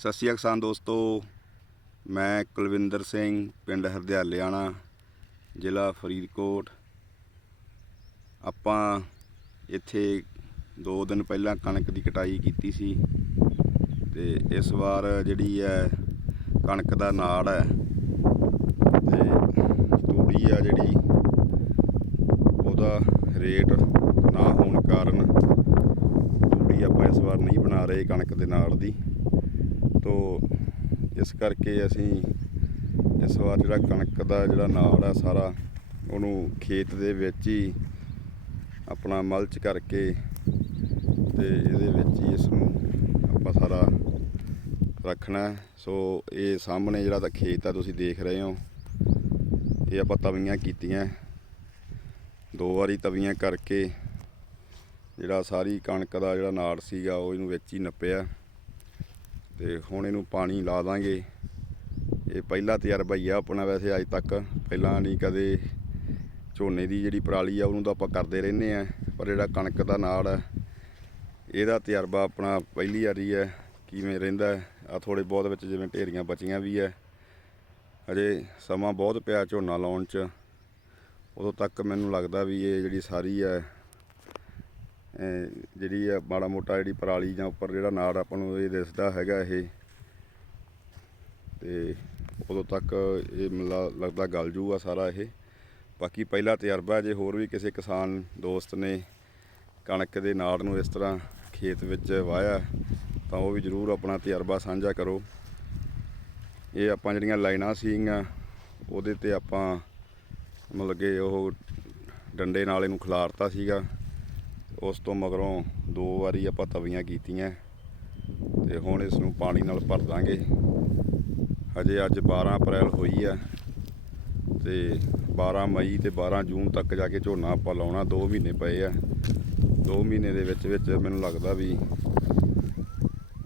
ਸਤਿ ਸ਼੍ਰੀ ਅਕਾਲ ਕਿਸਾਨ ਦੋਸਤੋ। ਮੈਂ ਕੁਲਵਿੰਦਰ ਸਿੰਘ, ਪਿੰਡ ਹਰਦਿਆਲਿਆਣਾ, ਜ਼ਿਲ੍ਹਾ ਫਰੀਦਕੋਟ। ਆਪਾਂ ਇੱਥੇ 2 ਦਿਨ ਪਹਿਲਾਂ ਕਣਕ ਦੀ ਕਟਾਈ ਕੀਤੀ ਸੀ ਤੇ ਇਸ ਵਾਰ ਜਿਹੜੀ ਹੈ ਕਣਕ ਦਾ ਨਾੜ ਹੈ ਤੇ ਤੂੜੀ ਆ ਜਿਹੜੀ, ਉਹਦਾ ਰੇਟ ਨਾ ਹੋਣ ਕਾਰਨ ਤੂੜੀ ਆਪਾਂ ਇਸ ਵਾਰ ਨਹੀਂ ਬਣਾ ਰਹੇ ਕਣਕ ਦੇ ਨਾੜ ਦੀ। ਤੋ ਇਸ ਕਰਕੇ ਅਸੀਂ ਇਸ ਵਾਰ ਜਿਹੜਾ ਕਣਕ ਦਾ ਜਿਹੜਾ ਨਾੜ ਆ ਸਾਰਾ, ਉਹਨੂੰ ਖੇਤ ਦੇ ਵਿੱਚ ਹੀ ਆਪਣਾ ਮਲਚ ਕਰਕੇ ਤੇ ਇਹਦੇ ਵਿੱਚ ਹੀ ਇਸ ਨੂੰ ਆਪਾਂ ਸਾਰਾ ਰੱਖਣਾ ਸੋ ਇਹ ਸਾਹਮਣੇ ਜਿਹੜਾ ਤਾਂ ਖੇਤ ਆ ਤੁਸੀਂ ਦੇਖ ਰਹੇ ਹੋ, ਇਹ ਆਪਾਂ ਤਵੀਆਂ ਕੀਤੀਆਂ ਦੋ ਵਾਰੀ ਤਵੀਆਂ ਕਰਕੇ ਜਿਹੜਾ ਸਾਰੀ ਕਣਕ ਦਾ ਜਿਹੜਾ ਨਾੜ ਸੀਗਾ, ਉਹ ਇਹਨੂੰ ਵਿੱਚ ਹੀ ਨੱਪਿਆ। ਤੇ ਹੁਣ ਇਹਨੂੰ ਪਾਣੀ ਲਾ ਦਾਂਗੇ। ਇਹ ਪਹਿਲਾ ਤਜਰਬਾ ਹੀ ਆ ਆਪਣਾ ਵੈਸੇ ਅੱਜ ਤੱਕ। ਪਹਿਲਾਂ ਨਹੀਂ ਕਦੇ ਝੋਨੇ ਦੀ ਜਿਹੜੀ ਪਰਾਲੀ ਆ ਉਹਨੂੰ ਤਾਂ ਆਪਾਂ ਕਰਦੇ ਰਹਿੰਦੇ ਆ, ਪਰ ਜਿਹੜਾ ਕਣਕ ਦਾ ਨਾੜ ਹੈ ਇਹਦਾ ਤਜਰਬਾ ਆਪਣਾ ਪਹਿਲੀ ਵਾਰੀ ਹੈ ਕਿਵੇਂ ਰਹਿੰਦਾ ਆ ਥੋੜੇ ਬਹੁਤ ਵਿੱਚ ਜਿਵੇਂ ਢੇਰੀਆਂ ਬਚੀਆਂ ਵੀ ਹੈ ਅਜੇ ਸਮਾਂ ਬਹੁਤ ਪਿਆ ਝੋਨਾ ਲਾਉਣ 'ਚ। ਉਦੋਂ ਤੱਕ ਮੈਨੂੰ ਲੱਗਦਾ ਵੀ ਇਹ ਜਿਹੜੀ ਸਾਰੀ ਹੈ ਜਿਹੜੀ ਆ ਮਾੜਾ ਮੋਟਾ ਜਿਹੜੀ ਪਰਾਲੀ ਜਾਂ ਉੱਪਰ ਜਿਹੜਾ ਨਾੜ ਆਪਾਂ ਨੂੰ ਇਹ ਦਿਸਦਾ ਹੈਗਾ ਇਹ। ਤੇ ਉਦੋਂ ਤੱਕ ਇਹ ਮੈਨੂੰ ਲੱਗਦਾ ਗਲ ਜੂਗਾ ਸਾਰਾ ਇਹ। ਬਾਕੀ ਪਹਿਲਾ ਤਜਰਬਾ ਜੇ ਹੋਰ ਵੀ ਕਿਸੇ ਕਿਸਾਨ ਦੋਸਤ ਨੇ ਕਣਕ ਦੇ ਨਾੜ ਨੂੰ ਇਸ ਤਰ੍ਹਾਂ ਖੇਤ ਵਿੱਚ ਵਾਇਆ ਤਾਂ ਉਹ ਵੀ ਜ਼ਰੂਰ ਆਪਣਾ ਤਜਰਬਾ ਸਾਂਝਾ ਕਰੋ। ਇਹ ਆਪਾਂ ਜਿਹੜੀਆਂ ਲਾਈਨਾਂ ਸੀਗੀਆਂ, ਉਹਦੇ ਤੇ ਆਪਾਂ ਮਤਲਬ ਕਿ ਉਹ ਡੰਡੇ ਨਾਲ ਇਹਨੂੰ ਖਿਲਾਰਤਾ ਸੀਗਾ। ਉਸ ਤੋਂ ਮਗਰੋਂ ਦੋ ਵਾਰੀ ਆਪਾਂ ਤਵੀਆਂ ਕੀਤੀਆਂ ਤੇ ਹੁਣ ਇਸ ਨੂੰ ਪਾਣੀ ਨਾਲ ਭਰ ਦਾਂਗੇ। ਹਜੇ ਅੱਜ 12 ਅਪ੍ਰੈਲ ਹੋਈ ਆ ਤੇ 12 ਮਈ ਤੇ 12 ਜੂਨ ਤੱਕ ਜਾ ਕੇ ਝੋਨਾ ਆਪਾਂ ਲਾਉਣਾ 2 ਮਹੀਨੇ ਪਏ ਆ। 2 ਮਹੀਨੇ ਦੇ ਵਿੱਚ ਵਿੱਚ ਮੈਨੂੰ ਲੱਗਦਾ ਵੀ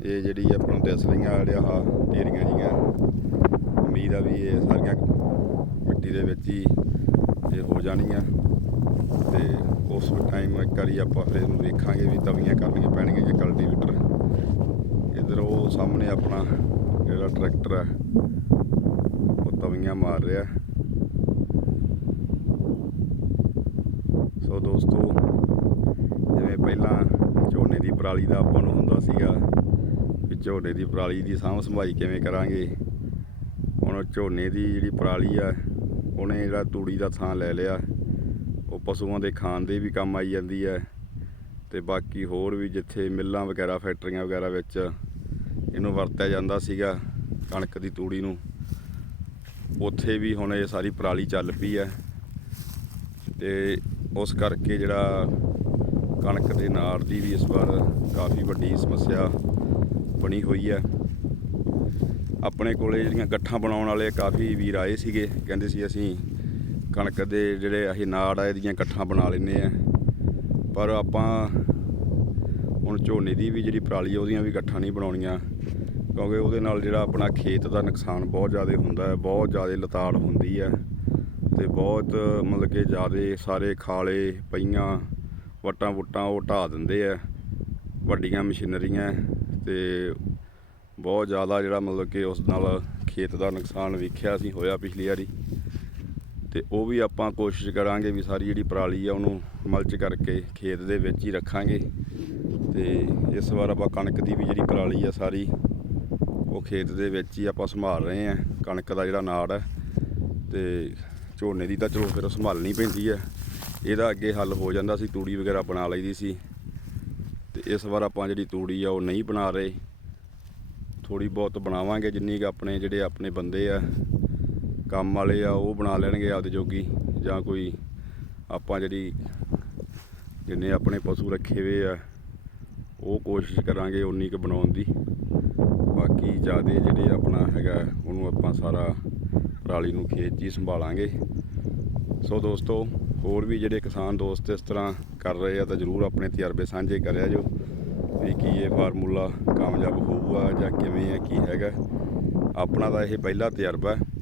ਇਹ ਜਿਹੜੀ ਆਪਾਂ ਨੂੰ ਦਿਸ ਰਹੀਆਂ ਜਿਹੜੀਆਂ ਆਹ ਢੇਰੀਆਂ ਜੀਆਂ, ਉਮੀਦ ਆ ਵੀ ਇਹ ਸਾਰੀਆਂ ਮਿੱਟੀ ਦੇ ਵਿੱਚ ਹੀ ਇਹ ਹੋ ਜਾਣੀਆਂ। ਤੇ ਉਸ ਟਾਈਮ ਇੱਕ ਵਾਰੀ ਆਪਾਂ ਫਿਰ ਇਹਨੂੰ ਵੇਖਾਂਗੇ ਵੀ ਤਵੀਆਂ ਕਰਨੀਆਂ ਪੈਣਗੀਆਂ ਜਾਂ ਕਲਟੀਵੇਟਰ ਇਧਰ ਉਹ ਸਾਹਮਣੇ ਆਪਣਾ ਜਿਹੜਾ ਟਰੈਕਟਰ ਹੈ ਉਹ ਤਵੀਆਂ ਮਾਰ ਰਿਹਾ। ਸੋ ਦੋਸਤੋ, ਜਿਵੇਂ ਪਹਿਲਾਂ ਝੋਨੇ ਦੀ ਪਰਾਲੀ ਦਾ ਆਪਾਂ ਨੂੰ ਹੁੰਦਾ ਸੀਗਾ ਵੀ ਝੋਨੇ ਦੀ ਪਰਾਲੀ ਦੀ ਸਾਂਭ ਸੰਭਾਈ ਕਿਵੇਂ ਕਰਾਂਗੇ, ਹੁਣ ਝੋਨੇ ਦੀ ਜਿਹੜੀ ਪਰਾਲੀ ਆ, ਉਹਨੇ ਜਿਹੜਾ ਤੂੜੀ ਦਾ ਥਾਂ ਲੈ ਲਿਆ। ਉਹ ਪਸ਼ੂਆਂ ਦੇ ਖਾਣ ਦੇ ਵੀ ਕੰਮ ਆਈ ਜਾਂਦੀ ਹੈ ਤੇ ਬਾਕੀ ਹੋਰ ਵੀ ਜਿੱਥੇ ਮਿੱਲਾਂ ਵਗੈਰਾ, ਫੈਕਟਰੀਆਂ ਵਗੈਰਾ ਵਿੱਚ ਇਹਨੂੰ ਵਰਤਿਆ ਜਾਂਦਾ ਸੀਗਾ ਕਣਕ ਦੀ ਤੂੜੀ ਨੂੰ। ਉੱਥੇ ਵੀ ਹੁਣ ਇਹ ਸਾਰੀ ਪਰਾਲੀ ਚੱਲ ਪਈ ਹੈ ਤੇ ਉਸ ਕਰਕੇ ਜਿਹੜਾ ਕਣਕ ਦੇ ਨਾੜ ਦੀ ਵੀ ਇਸ ਵਾਰ ਕਾਫੀ ਵੱਡੀ ਸਮੱਸਿਆ ਬਣੀ ਹੋਈ ਹੈ। ਆਪਣੇ ਕੋਲੇ ਜਿਹੜੀਆਂ ਗੱਠਾਂ ਬਣਾਉਣ ਵਾਲੇ ਕਾਫੀ ਵੀਰ ਆਏ ਸੀਗੇ, ਕਹਿੰਦੇ ਸੀ ਅਸੀਂ ਕਣਕ ਦੇ ਜਿਹੜੇ ਅਸੀਂ ਨਾੜ ਆ, ਇਹਦੀਆਂ ਇਕੱਠਾਂ ਬਣਾ ਲੈਂਦੇ ਆ। ਪਰ ਆਪਾਂ ਹੁਣ ਝੋਨੇ ਦੀ ਵੀ ਜਿਹੜੀ ਪਰਾਲੀ ਆ, ਉਹਦੀਆਂ ਵੀ ਇਕੱਠਾਂ ਨਹੀਂ ਬਣਾਉਣੀਆਂ। ਕਿਉਂਕਿ ਉਹਦੇ ਨਾਲ ਜਿਹੜਾ ਆਪਣਾ ਖੇਤ ਦਾ ਨੁਕਸਾਨ ਬਹੁਤ ਜ਼ਿਆਦਾ ਹੁੰਦਾ ਹੈ, ਬਹੁਤ ਜ਼ਿਆਦਾ ਲਤਾੜ ਹੁੰਦੀ ਹੈ। ਤੇ ਬਹੁਤ ਮਤਲਬ ਕਿ ਜ਼ਿਆਦਾ ਸਾਰੇ ਖਾਲੇ ਪਈਆਂ ਵਟਾਂ ਵੁੱਟਾਂ ਉਹ ਢਾ ਦਿੰਦੇ ਆ, ਵੱਡੀਆਂ ਮਸ਼ੀਨਰੀਆਂ। ਤੇ ਬਹੁਤ ਜ਼ਿਆਦਾ ਜਿਹੜਾ ਮਤਲਬ ਕਿ ਉਸ ਨਾਲ ਖੇਤ ਦਾ ਨੁਕਸਾਨ ਵੇਖਿਆ ਸੀ ਹੋਇਆ ਪਿਛਲੀ ਵਾਰੀ। ਤੇ ਉਹ ਵੀ ਆਪਾਂ ਕੋਸ਼ਿਸ਼ ਕਰਾਂਗੇ ਵੀ ਸਾਰੀ ਜਿਹੜੀ ਪਰਾਲੀ ਆ ਉਹਨੂੰ ਮਲਚ ਕਰਕੇ ਖੇਤ ਦੇ ਵਿੱਚ ਹੀ ਰੱਖਾਂਗੇ। ਤੇ ਇਸ ਵਾਰ ਆਪਾਂ ਕਣਕ ਦੀ ਵੀ ਜਿਹੜੀ ਪਰਾਲੀ ਆ ਸਾਰੀ, ਉਹ ਖੇਤ ਦੇ ਵਿੱਚ ਹੀ ਆਪਾਂ ਸੰਭਾਲ ਰਹੇ ਆ। ਕਣਕ ਦਾ ਜਿਹੜਾ ਨਾੜ ਹੈ ਤੇ ਝੋਨੇ ਦੀ ਤਾਂ ਚਲੋ ਫਿਰ ਸੰਭਾਲਣੀ ਪੈਂਦੀ ਹੈ ਇਹਦਾ ਅੱਗੇ ਹੱਲ ਹੋ ਜਾਂਦਾ ਸੀ, ਤੂੜੀ ਵਗੈਰਾ ਬਣਾ ਲਈਦੀ ਸੀ। ਤੇ ਇਸ ਵਾਰ ਆਪਾਂ ਜਿਹੜੀ ਤੂੜੀ ਆ ਉਹ ਨਹੀਂ ਬਣਾ ਰਹੇ। ਥੋੜੀ ਬਹੁਤ ਬਣਾਵਾਂਗੇ, ਜਿੰਨੀ ਕੁ ਆਪਣੇ ਜਿਹੜੇ ਆਪਣੇ ਬੰਦੇ ਆ ਕੰਮ ਵਾਲੇ ਆ, ਉਹ ਬਣਾ ਲੈਣਗੇ ਆਪਦੇ ਜੋਗੀ ਜਾਂ ਕੋਈ ਆਪਾਂ ਜਿਹੜੀ ਜਿੰਨੇ ਆਪਣੇ ਪਸ਼ੂ ਰੱਖੇ ਹੋਏ ਆ, ਉਹ ਕੋਸ਼ਿਸ਼ ਕਰਾਂਗੇ ਉਨੀ ਕੁ ਬਣਾਉਣ ਦੀ। ਬਾਕੀ ਜਿਆਦੇ ਜਿਹੜੇ ਆਪਣਾ ਹੈਗਾ, ਉਹਨੂੰ ਆਪਾਂ ਸਾਰਾ ਪਰਾਲੀ ਨੂੰ ਖੇਤ 'ਚ ਹੀ ਸੰਭਾਲਾਂਗੇ। ਸੋ ਦੋਸਤੋ, ਹੋਰ ਵੀ ਜਿਹੜੇ ਕਿਸਾਨ ਦੋਸਤ ਇਸ ਤਰ੍ਹਾਂ ਕਰ ਰਹੇ ਆ, ਤਾਂ ਜਰੂਰ ਆਪਣੇ ਤਜਰਬੇ ਸਾਂਝੇ ਕਰਿਆ ਜੋ ਵੀ ਕੀ ਇਹ ਫਾਰਮੂਲਾ ਕਾਮਯਾਬ ਹੋਊਗਾ ਜਾਂ ਕਿਵੇਂ ਹੈ ਕੀ ਹੈਗਾ। ਆਪਣਾ ਤਾਂ ਇਹ ਪਹਿਲਾ ਤਜਰਬਾ। ਹੈ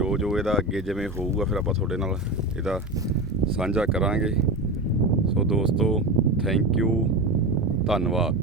ਜੋ ਜੋ ਇਹਦਾ ਅੱਗੇ ਜਿਵੇਂ ਹੋਊਗਾ ਫਿਰ ਆਪਾਂ ਤੁਹਾਡੇ ਨਾਲ ਇਹਦਾ ਸਾਂਝਾ ਕਰਾਂਗੇ। ਸੋ ਦੋਸਤੋ ਥੈਂਕ ਯੂ ਧੰਨਵਾਦ।